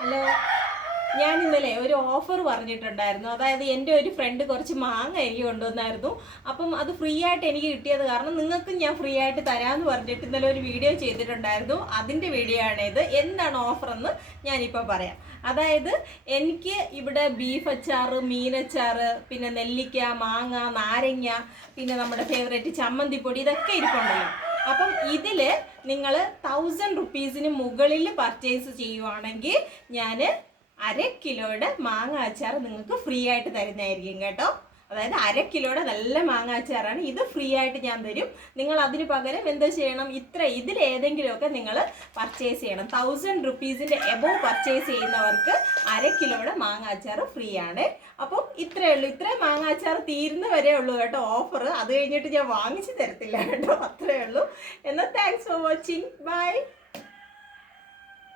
Hello, ഞാൻ ഇന്നലെ ഒരു ഓഫർ പറഞ്ഞിട്ടുണ്ടായിരുന്നു. അതായത് എൻ്റെ ഒരു ഫ്രണ്ട് കുറച്ച് മാങ്ങ എനിക്ക് കൊണ്ടുവന്നായിരുന്നു. അപ്പം അത് ഫ്രീ ആയിട്ട് എനിക്ക് കിട്ടിയത് കാരണം നിങ്ങൾക്കും ഞാൻ ഫ്രീ ആയിട്ട് തരാമെന്ന് പറഞ്ഞിട്ട് ഇന്നലെ ഒരു വീഡിയോ ചെയ്തിട്ടുണ്ടായിരുന്നു. അതിൻ്റെ വീഡിയോ ആണിത്. എന്താണ് ഓഫർ എന്ന് ഞാനിപ്പോൾ പറയാം. അതായത് എനിക്ക് ഇവിടെ ബീഫ് അച്ചാറ്, മീനച്ചാറ്, പിന്നെ നെല്ലിക്ക, മാങ്ങ, നാരങ്ങ, പിന്നെ നമ്മുടെ ഫേവറേറ്റ് ചമ്മന്തിപ്പൊടി, ഇതൊക്കെ ഇരിപ്പുണ്ടല്ലോ. അപ്പം ഇതിൽ നിങ്ങൾ 1000 റുപ്പീസിന് മുകളിൽ പർച്ചേസ് ചെയ്യുവാണെങ്കിൽ ഞാൻ 1/2 കിലോയുടെ മാങ്ങ അച്ചാർ നിങ്ങൾക്ക് ഫ്രീ ആയിട്ട് തരുന്നതായിരിക്കും കേട്ടോ. അതായത് 1/2 കിലോയുടെ നല്ല മാങ്ങ അച്ചാറാണ്. ഇത് ഫ്രീ ആയിട്ട് ഞാൻ തരും. നിങ്ങൾ അതിന് പകരം എന്താ ചെയ്യണം? ഇതിലേതെങ്കിലുമൊക്കെ നിങ്ങൾ പർച്ചേസ് ചെയ്യണം. 1000 റുപ്പീസിൻ്റെ എബോവ് പർച്ചേസ് ചെയ്യുന്നവർക്ക് 1/2 കിലോയുടെ മാങ്ങ അച്ചാർ ഫ്രീ ആണ്. അപ്പം ഇത്രയേ ഉള്ളൂ. ഇത്രയും മാങ്ങ അച്ചാർ തീരുന്ന വരെ ഉള്ളൂ കേട്ടോ ഓഫർ. അത് കഴിഞ്ഞിട്ട് ഞാൻ വാങ്ങിച്ചു തരത്തില്ല കേട്ടോ. അത്രയേ ഉള്ളൂ. എന്നാൽ താങ്ക്സ് ഫോർ വാച്ചിങ്. ബൈ.